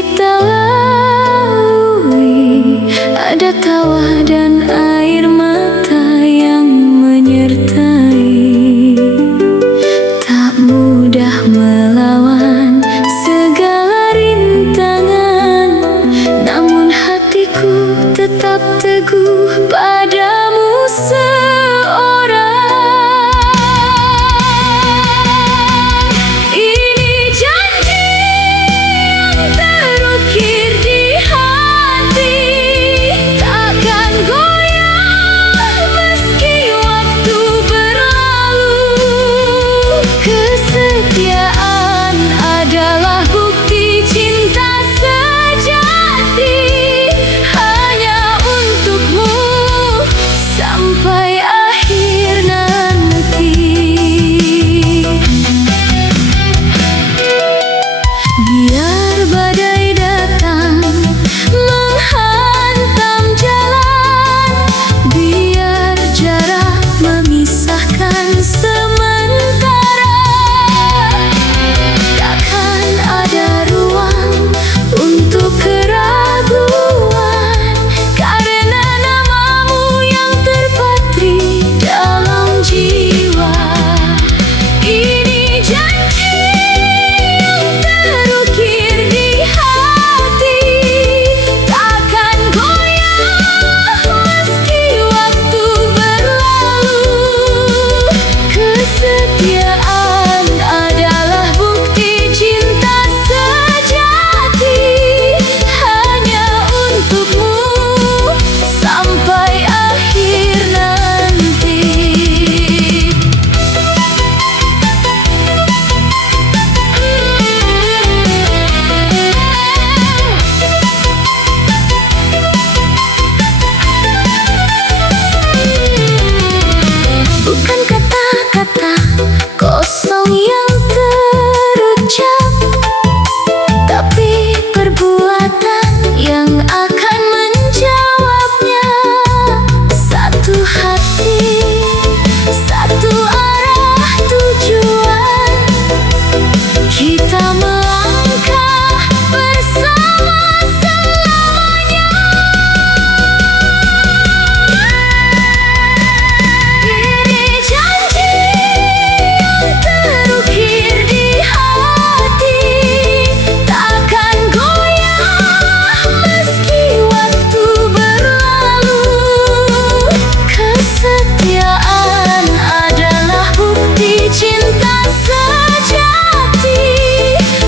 kita lalui, ada tawa dan air mata yang menyertai. Tak mudah melawan segala rintangan, namun hatiku tetap teguh padamu seorang. Ini janji yang terukir di hati, takkan goyah meski waktu berlalu. Kesetiaan adalah bukti cinta sejati, hanya untukmu sampai akhir nanti. Biar badai datang menghantam jalan, biar jarak memisahkan sementara, takkan ada ruang untuk keraguan, karena namamu yang terpatri dalam jiwa. Ini janji yang terukir di hati, takkan goyah meski waktu berlalu. Kesetiaan adalah bukti cinta sejati, hanya untukmu sampai akhir nanti. Bukan kata-kata kosong yang terucap, tapi perbuatan yang akan menjawabnya. Satu hati, satu arah tujuan, kita melangkah bersama selamanya. Ini janji yang terukir di hati, takkan goyah meski waktu berlalu. Kesetiaan adalah bukti cinta sejati,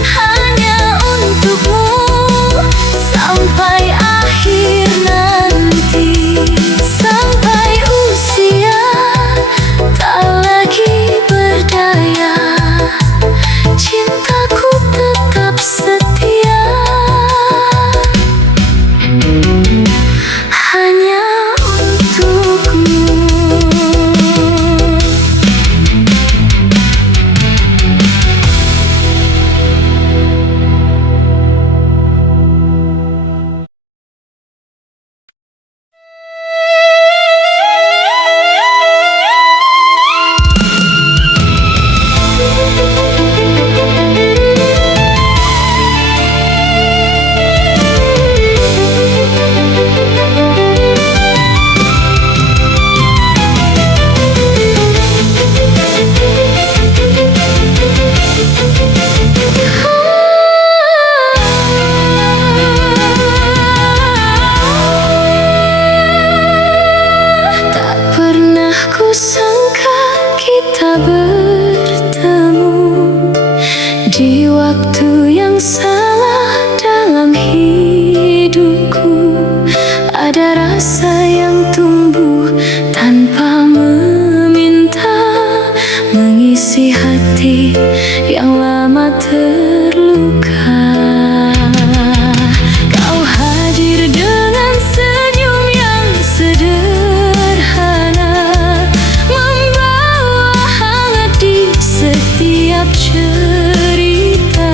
hanya untukmu sampai akhir nanti. Sampai usia tak lagi berdaya, cintaku tetap setia, hanya untukmu. Tak pernah kusangka kita bertemu di waktu yang salah dalam hidupku. Ada rasa yang tumbuh tanpa meminta, mengisi hati yang lama terluka. Kau hadir dengan senyum yang sederhana, membawa hangat di setiap cerita.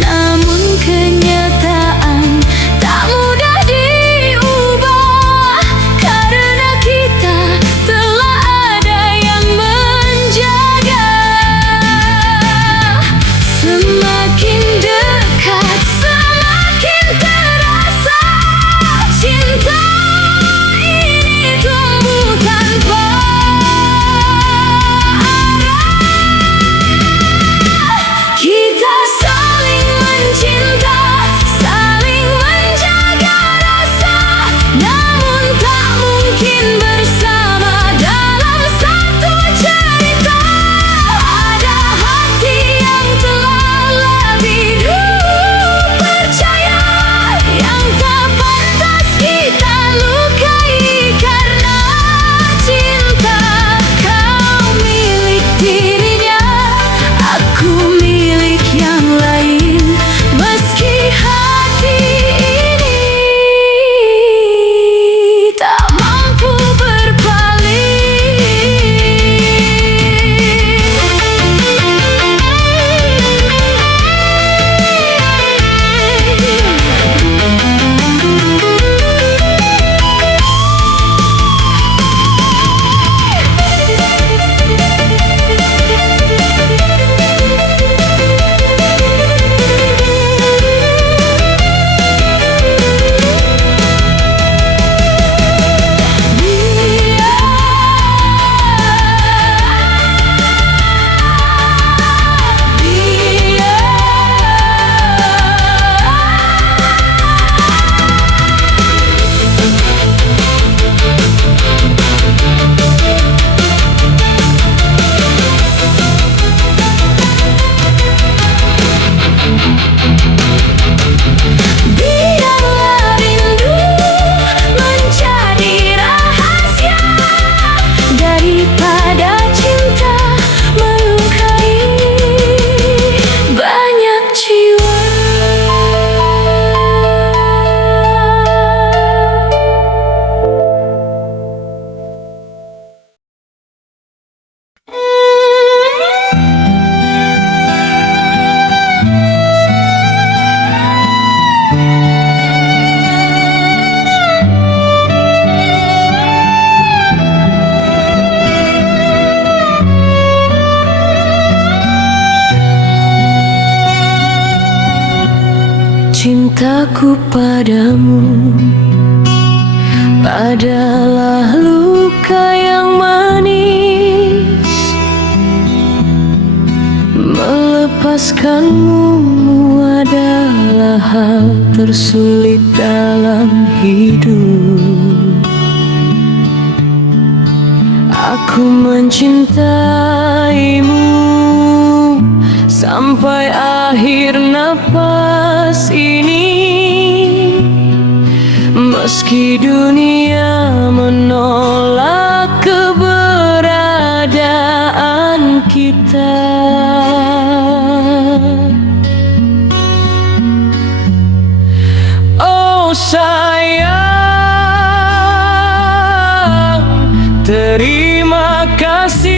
Namun kenyataan tak mudah diubah, karena kita telah ada yang menjaga. Cintaku padamu adalah luka yang manis. Melepaskanmu adalah hal tersulit dalam hidup. Aku mencintaimu sampai akhir napas ini. Meski dunia menolak keberadaan kita, oh sayang, terima kasih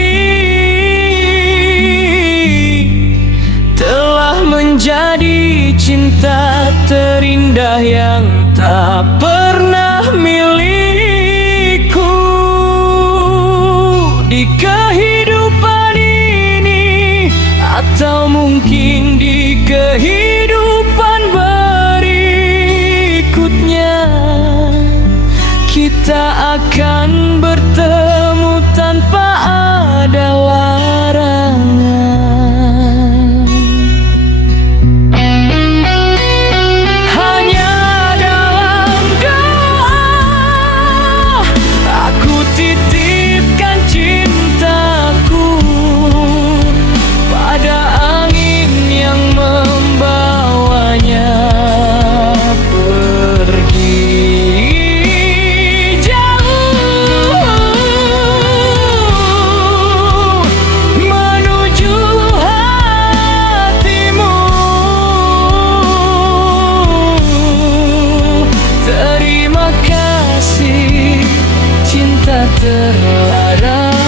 telah menjadi cinta terindah yang tak pernah milikku di kehidupan ini, atau mungkin di kehidupan berikutnya. Kita akan bertemu tanpa ada larangan. Terlarangku.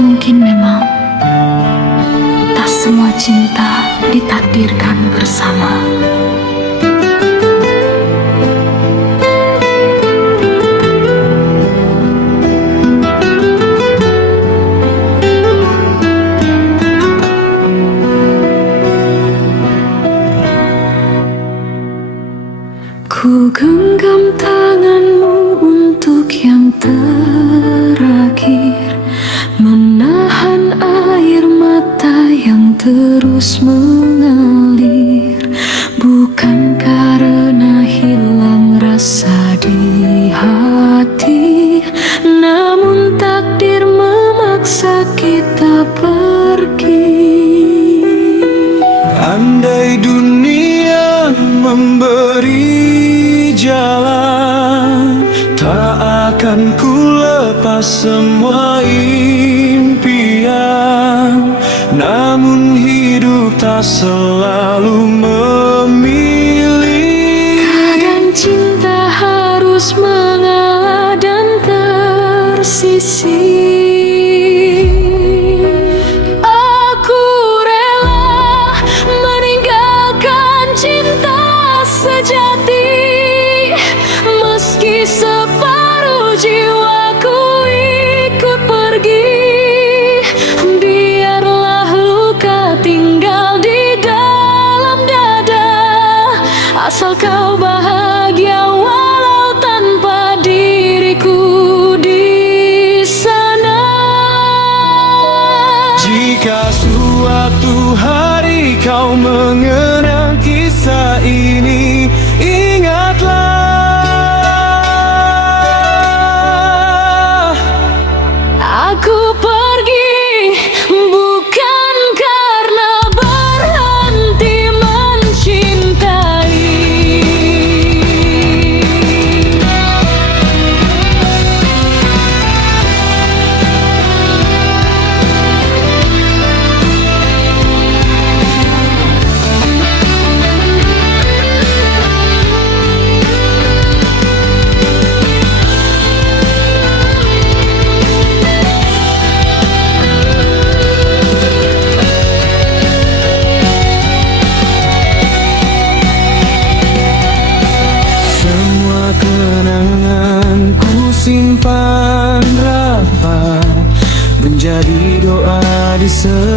Mungkin memang semua cinta ditakdirkan bersama. Ku genggam tanganmu untuk yang terakhir, menahan air mata yang terus mengalir. Bukan karena hilang rasa di hati, namun takdir memaksa kita pergi. Andai dunia memberi jalan, tak akan ku lepas semua impian. Namun hidup tak selalu memilih. Kadang cinta harus mengalah dan tersisih. Aku rela meninggalkan cinta sejati, meski separuh jiwaku ikut pergi. Asal kau bahagia walau tanpa diriku di sana. Jika suatu hari kau mengenang kisah ini, ingatlah aku pergi bukan karena berhenti mencintai.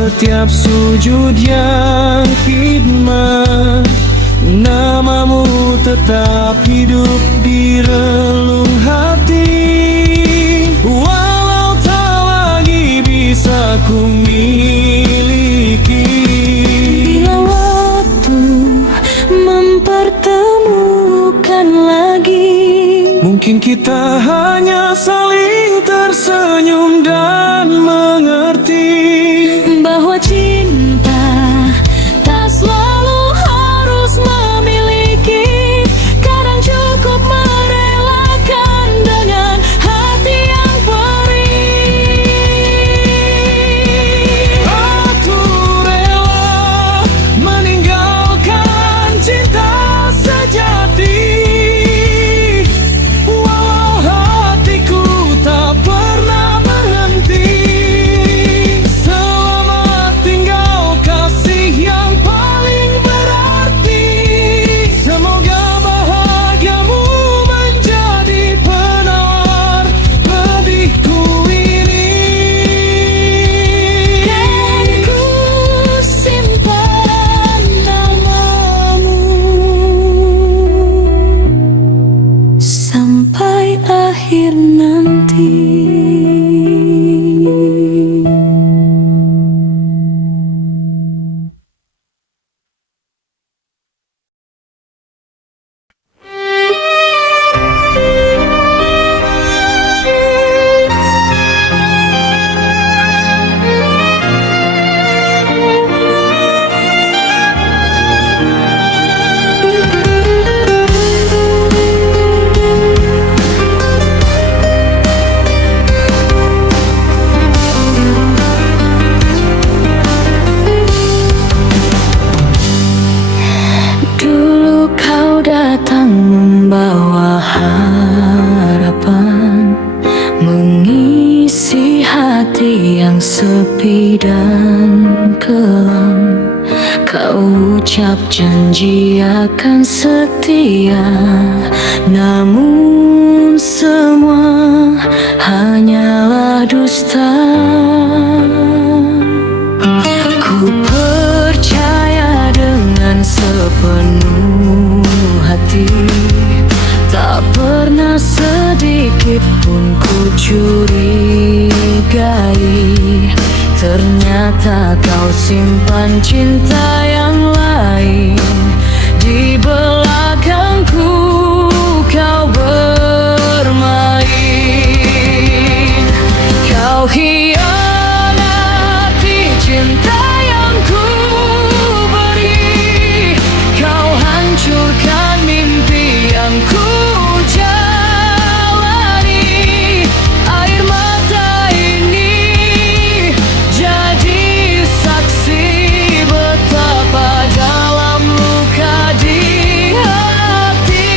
setiap sujud yang khidmat. Namamu tetap hidup di relung hati, walau tak lagi bisa ku miliki. Bila waktu mempertemukan lagi, mungkin kita hanya saling tersenyum dan mengerti bahwa cinta tak selalu harus memiliki. Kadang cukup merelakan dengan hati yang perih. aku rela meninggalkan cinta sejati, walau hatiku tak pernah berhenti. Selamat tinggal kasih yang paling berarti. Semoga bahagiamu menjadi penawar pedihku ini. Kan ku simpan namamu sampai akhir nanti. Dulu kau datang membawa harapan, mengisi hati yang sepi dan kelam. Kau ucap janji akan setia, namun semua hanyalah dusta. Ku percaya dengan sepenuh hati, tak pernah sedikit pun ku curigai. Ternyata kau simpan cinta yang lain di belakangku. Kau bermain, kau hianati cinta yang ku beri. Kau hancurkan mimpi yang ku jalani. Air mata ini jadi saksi betapa dalam luka di hati.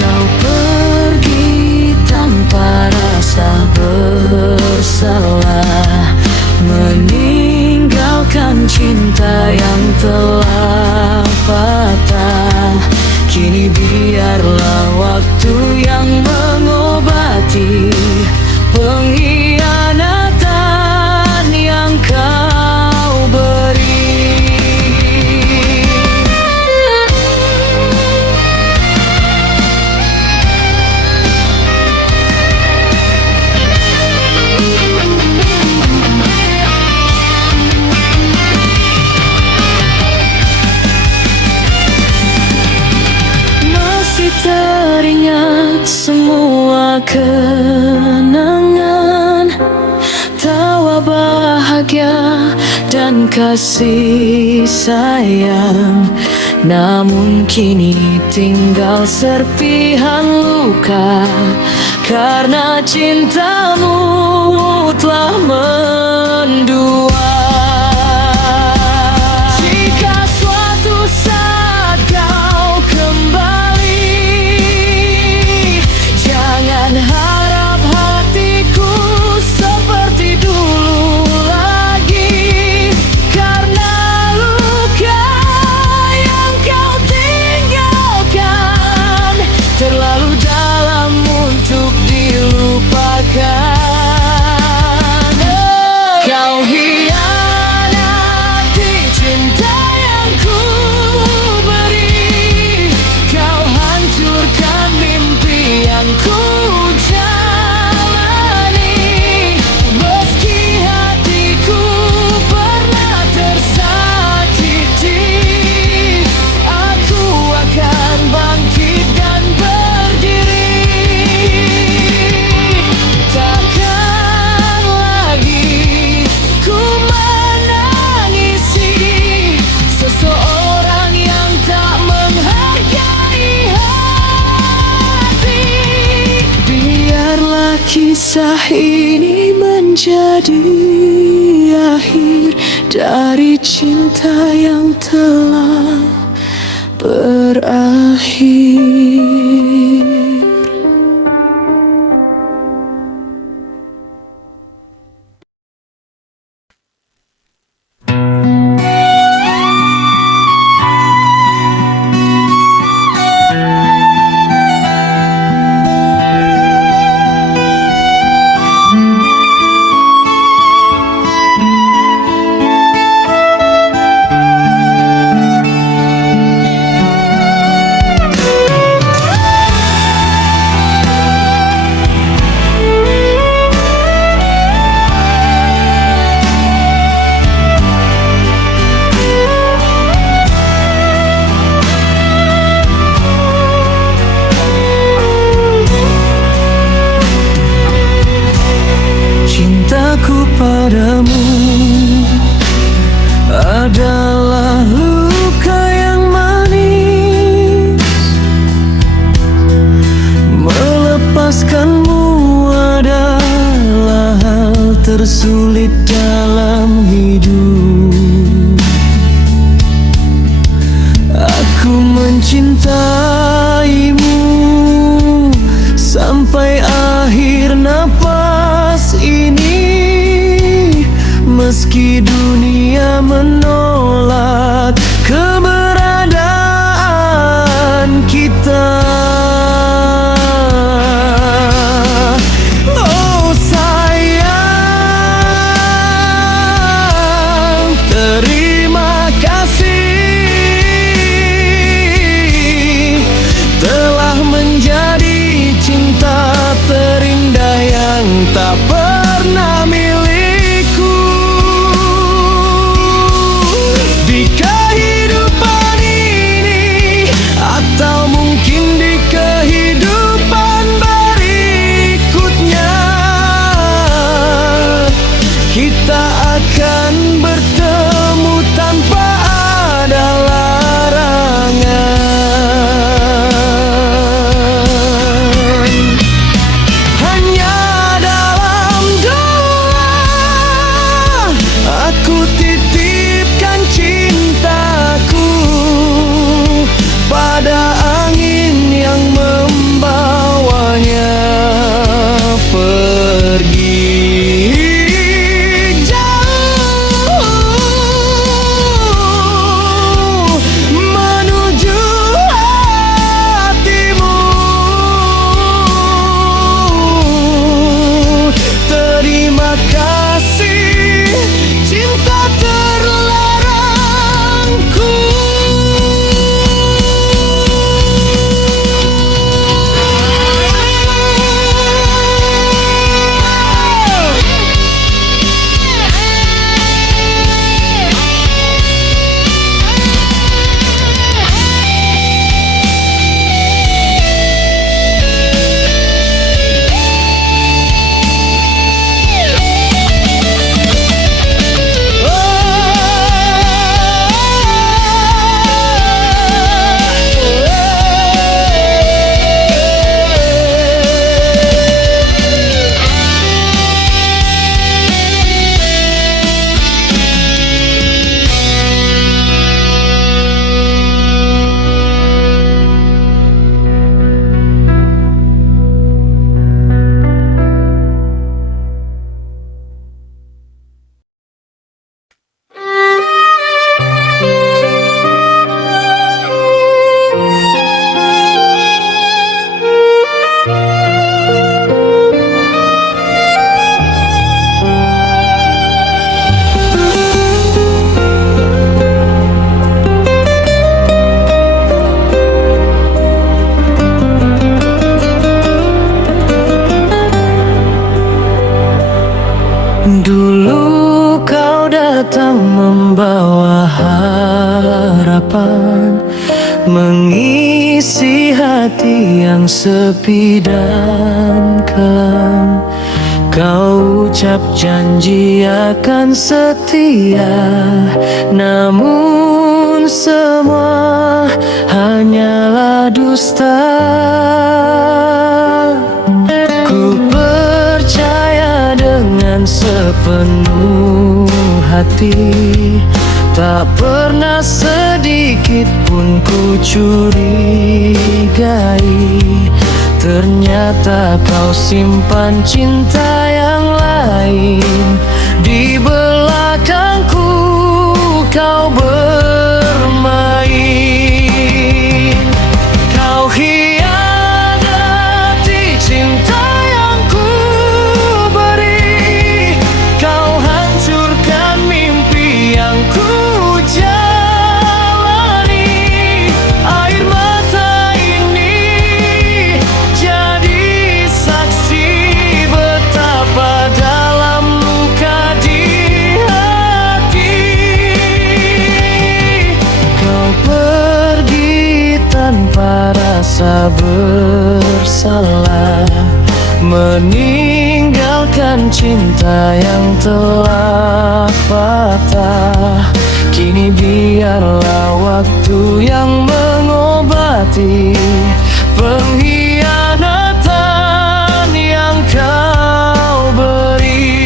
Kau pergi tanpa rasa bersalah, meninggalkan cinta yang telah patah. Kini biarlah waktu yang mengobati pengkhianatan yang kau beri. Masih teringat semua kenangan, tawa bahagia dan kasih sayang. Namun kini tinggal serpihan luka, karena cintamu telah mendua. Jika suatu saat kau kembali, jangan harap hatiku seperti dulu lagi. Karena luka yang kau tinggalkan terlalu dalam untuk dilupakan. Kisah ini menjadi akhir dari cinta yang telah berakhir. Cintaku padamu adalah luka yang manis. Melepaskanmu adalah hal tersulit dalam hidup. Aku mencintaimu sampai akhir napas ini. Meski dunia menolak keberadaan kita. Oh sayang, terima kasih telah menjadi cinta terindah yang tak pernah milikku. Di kehidupan ini atau mungkin di kehidupan berikutnya, kita akan bertemu tanpa ada larangan. Hanya dalam doa aku titipkan cintaku pada angin yang membawanya pergi jauh menuju hatimu. Terima kasih cinta terlarangku. Dulu kau datang membawa harapan, mengisi hati yang sepi dan kelam. Kau ucap janji akan setia, namun semua hanyalah dusta. Ku percaya penuh hati, tak pernah sedikit pun ku curigai. Ternyata kau simpan cinta yang lain. Di belakangku kau bermain. Kau hianati cinta yang ku beri. Kau hancurkan mimpi yang ku jalani. Air mata ini jadi saksi betapa dalam luka di hati. Kau pergi tanpa rasa bersalah, meninggalkan cinta yang telah patah. Kini biarlah waktu yang mengobati pengkhianatan yang kau beri.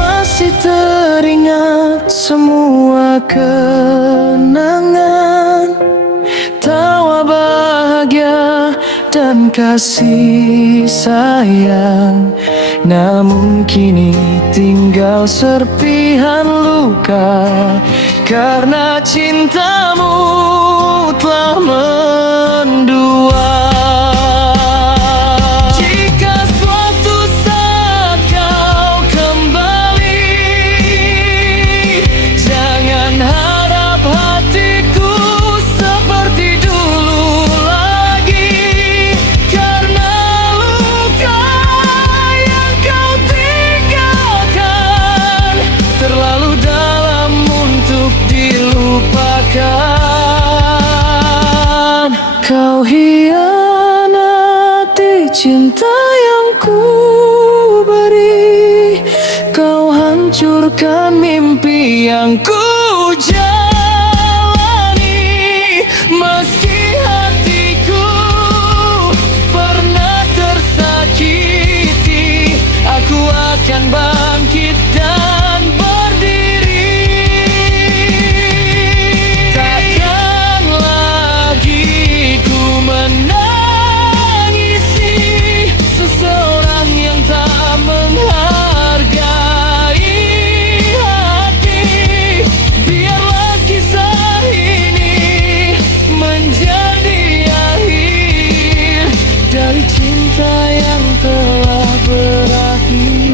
Masih teringat semua kenangan, tawa bahagia dan kasih sayang. Namun kini tinggal serpihan luka, karena cintamu telah mendua. Jika suatu saat kau kembali, jangan harap hatiku seperti dulu lagi. Karena luka yang kau tinggalkan terlalu dalam untuk dilupakan. Kau hianati cinta yang ku beri. Kau hancurkan mimpi yang ku jalani. Meski hatiku pernah tersakiti, aku akan bangkit dan berdiri. Takkan lagi ku menangisi seseorang yang tak menghargai hati. Biarlah kisah ini menjadi akhir dari cinta yang telah berakhir.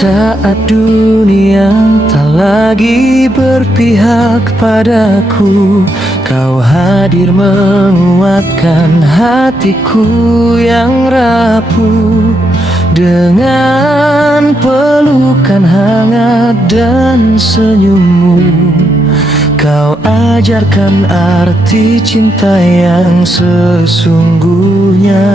Saat dunia tak lagi berpihak padaku, kau hadir menguatkan hatiku yang rapuh. Dengan pelukan hangat dan senyummu, kau ajarkan arti cinta yang sesungguhnya.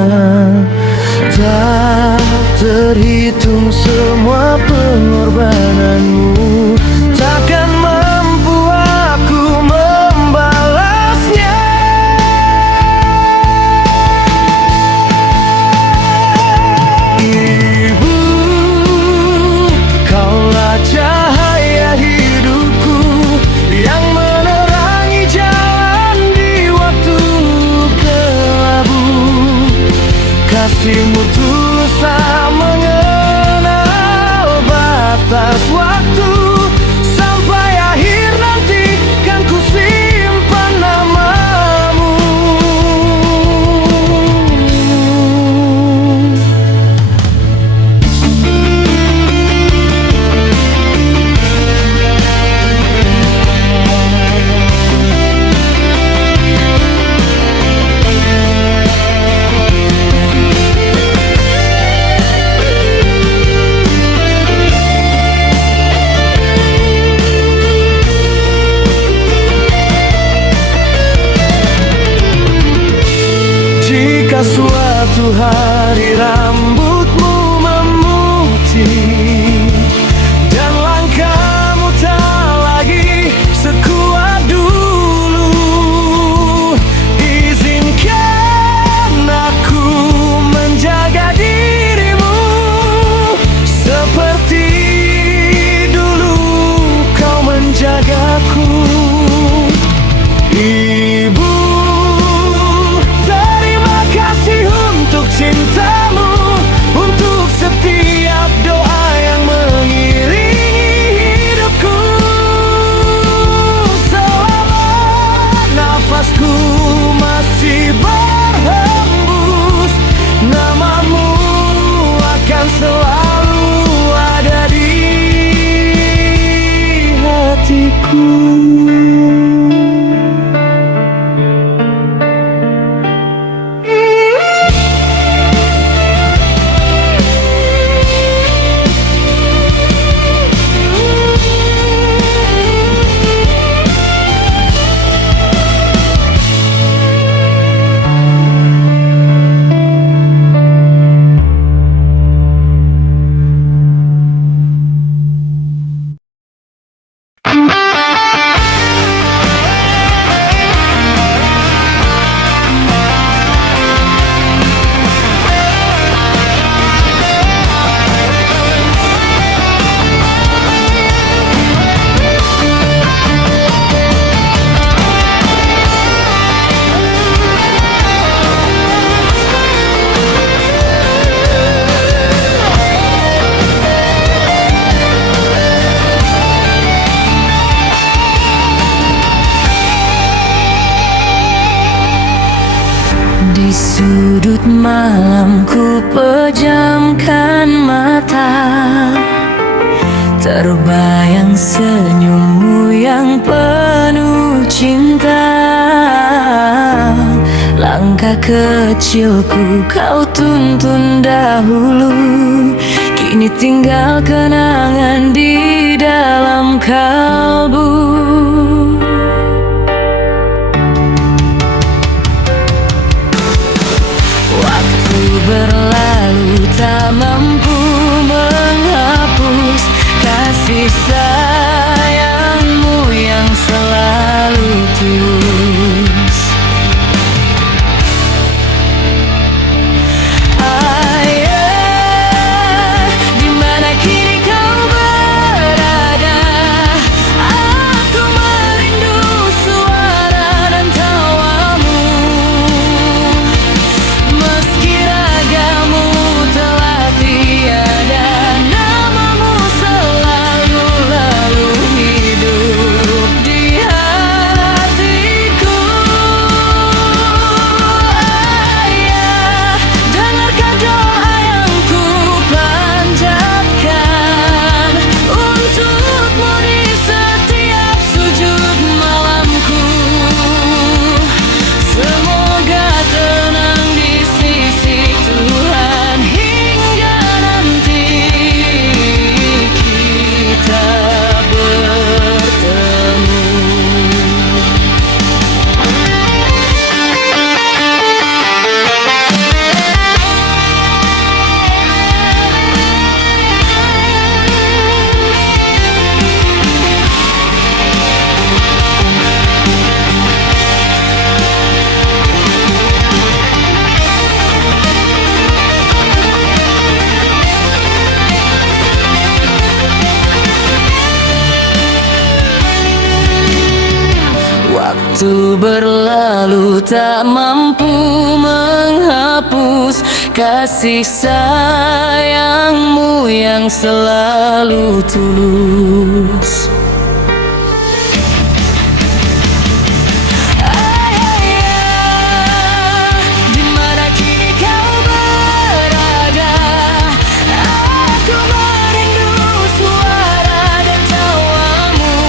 Tak terhitung semua pengorbananmu, takkan mampu aku membalasnya. Ibu, kaulah cahaya hidupku yang menerangi jalan di waktu kelabu. Kasihmu tulus tak mengenal batas waktu. Malamku pejamkan mata, terbayang senyummu yang penuh cinta. Langkah kecilku kau tuntun dahulu, kini tinggal kenangan di dalam kalbu. Waktu berlalu tak mampu menghapus kasih sayangmu yang selalu tulus. Ayah, di mana kini kau berada? Aku merindu suara dan tawamu. Meski ragamu telah tiada, namamu selalu lalu hidup di hatiku. Ayah, dengarkan doa yang ku panjatkan untukmu di setiap sujud malamku. Semoga tenang di sisi Tuhan hingga nanti kita bertemu. Waktu berlalu tak mampu menghapus kasih sayangmu yang selalu tulus. Ayah, di mana kini kau berada? Aku merindu suara dan tawamu.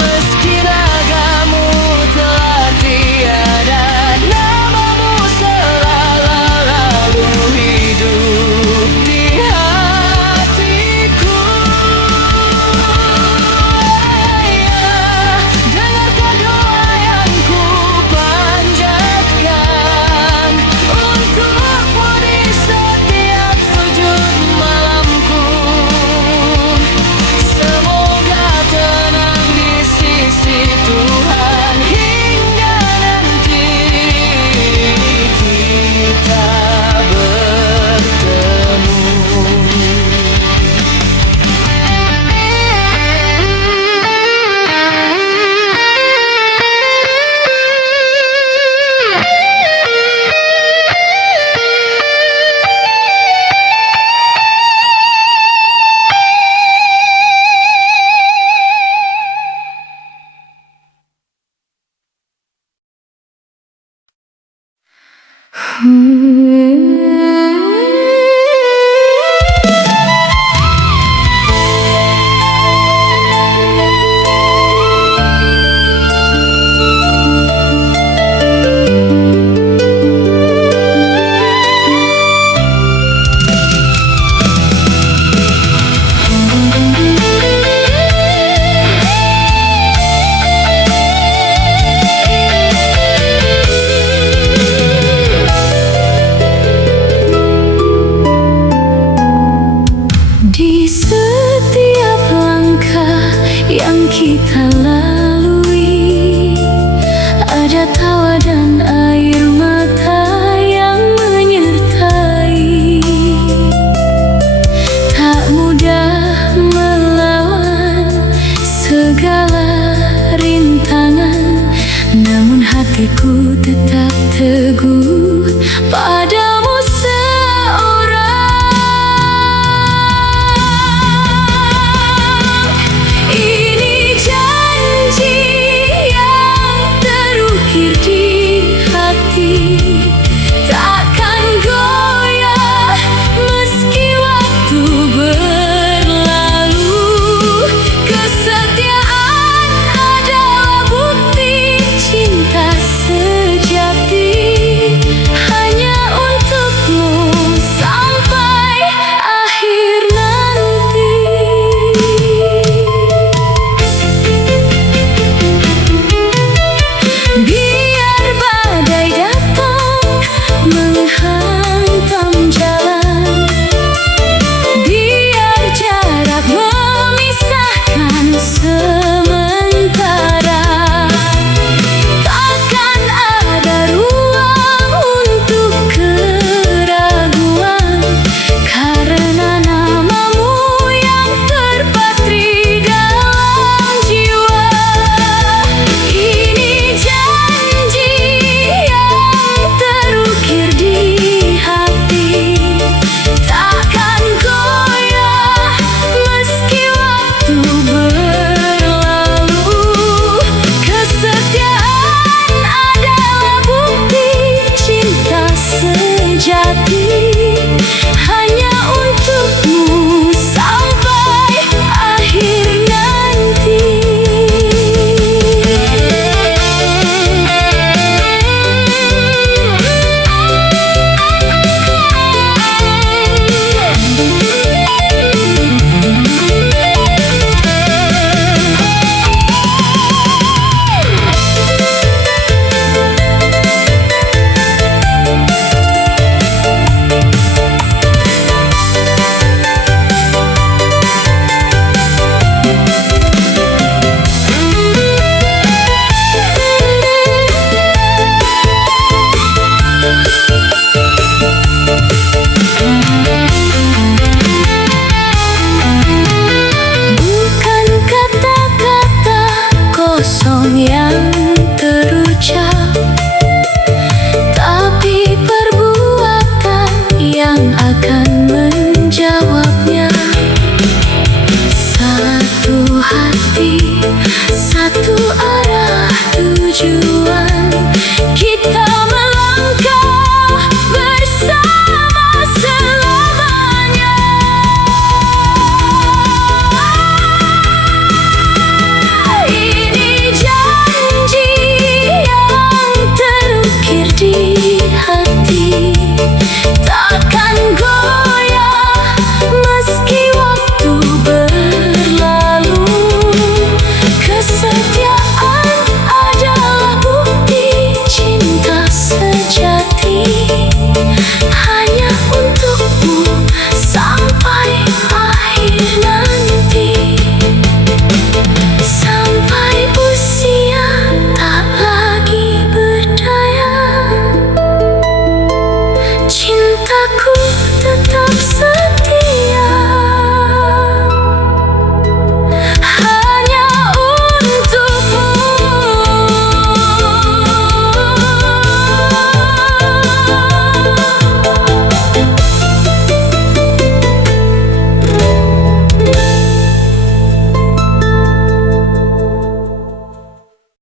Meski ragamu telah tiada, namamu selalu hidup di hatiku. Ayah, dengarkan doa yang ku panjatkan untukmu di setiap sujud malamku. Semoga tenang di sisi Tuhan hingga nanti kita bertemu. Di setiap langkah yang kita lalui ada tawa